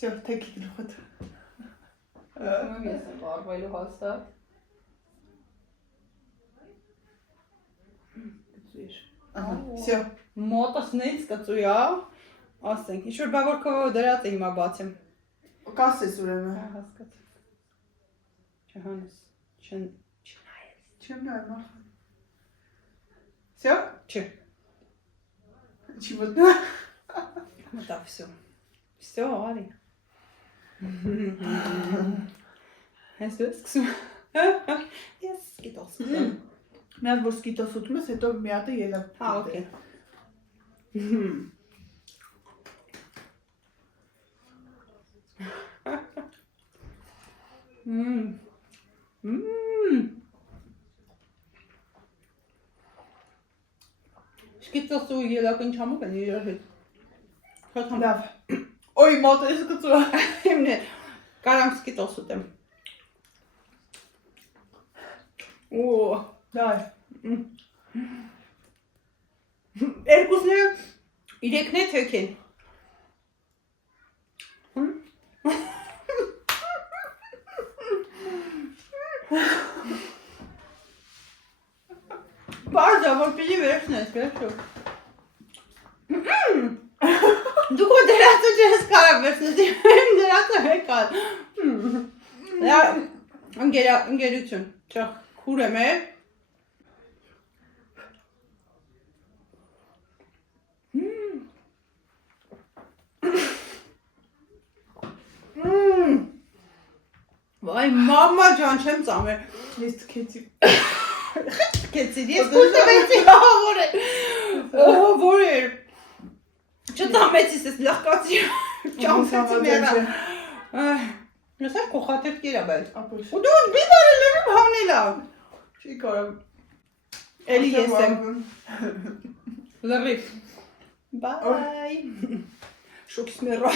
Всё, թեքի գլուխդ։ Ում ես եմ վարվելու հաստատ։ Գծույր։ Ահա, всё։ Մոտոսնից կծույա, ասենք, ինչ-որ բա որ քո դրած է հիմա բացեմ։ Կասես ուրեմն։ Հասկաց։ Չհանես, չնայես։ Չեմ նայում ախ։ Всё? Չէ։ Չի մտնա։ Մտա, всё։ Всё, արի։ Հենց դու ես սկսում։ Ես սկիտոս ուտեմ։ Մի հատ որ սկիտոս ուտում ես, հետո մի հատը ելավ։ Հա, օքեյ։ Սկիտոսը ու ելակին չամուկ են իրար հետ։ Խոթամ։ Լավ։ Ոյ, մոտես գծու։ Իմն է, կարամ սկիտոս ուտեմ։ Օ, Դայ։ երկուսն է, իրեքն է թեք են։ Բարձա, որ պիտի վերջնես, վերջո։ Դու քո դրածը չես կարա վերջնես, իմ դրածը հեկալ։ Ընկերություն, չախ քուր եմ է։ Վայ, մամա ջան, չեմ ծամեր։ Ես թքեցի։ Քեցի, ես կուտվեցի, որ է։ Որ է։ Չծամեցիս, ես լախկացի։ Ճամփեցի մեռա։ Լսա քո խաթեր կերա բայց։ Ապուշ։ Ու դու բիբարել եմ հանելա։ Չի կարամ։ Էլի ես եմ։ Լրիվ։ Բայ։ Շոքս մեռա։